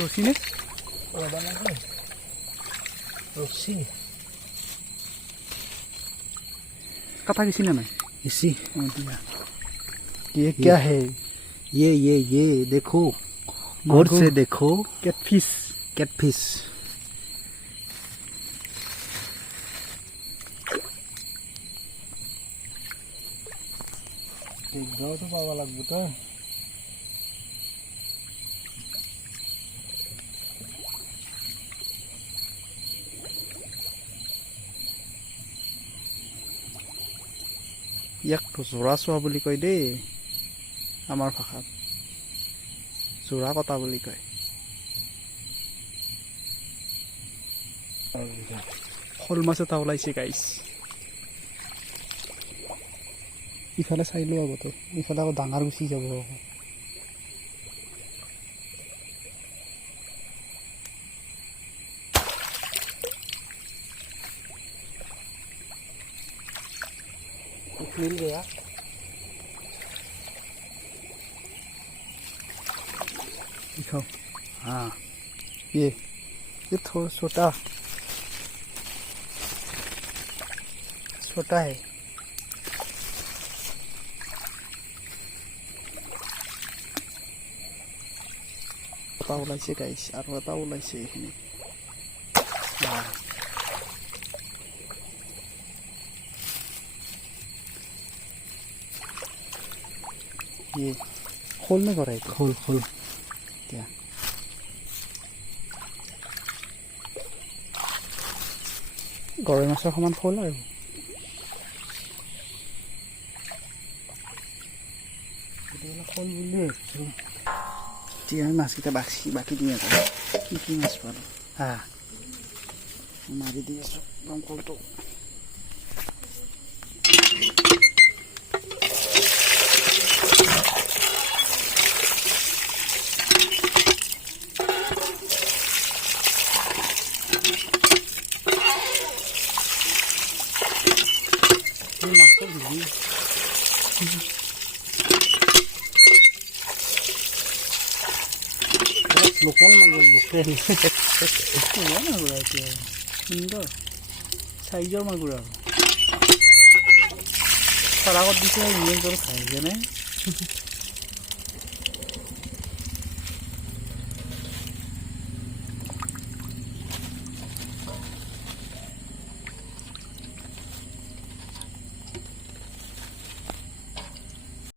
ৰছী নে रस्सी কাটা গেছি না নাই इसी দিয়া ये क्या है ये देखो गौर से देखो कैटफिश कैटफिश जाओ तो पावा लगबो तो ইয়াক জোৰা চোৱা বুলি কয় দেই আমাৰ ভাষাত জোৰা কটা বুলি কয় শ'ল মাছ এটা ওলাইছে গাইছ ইফালে চাই লোৱা আগতে ইফালে আকৌ ডাঙৰ গুচি যাব আকৌ मिल गया दिखाओ हाँ ये थोड़ा छोटा है এটা ওলাইছে গাইছ আৰু এটা ওলাইছে এইখিনি ये खोल में कराए खोल खोल क्या गरৈ মাছৰ সমান খোল আৰু खोल बुझे এতিয়া মাছকেইটা বাকি দি আছো কি মাছ পালো হা মাৰি দি আছো দমকলটো लोकल मागुर लोकल मागुर এতিয়া সুন্দৰ চাইজৰ মাগুৰ আৰু চৰাকত দিছে ইমান জোৰ খাই যেনে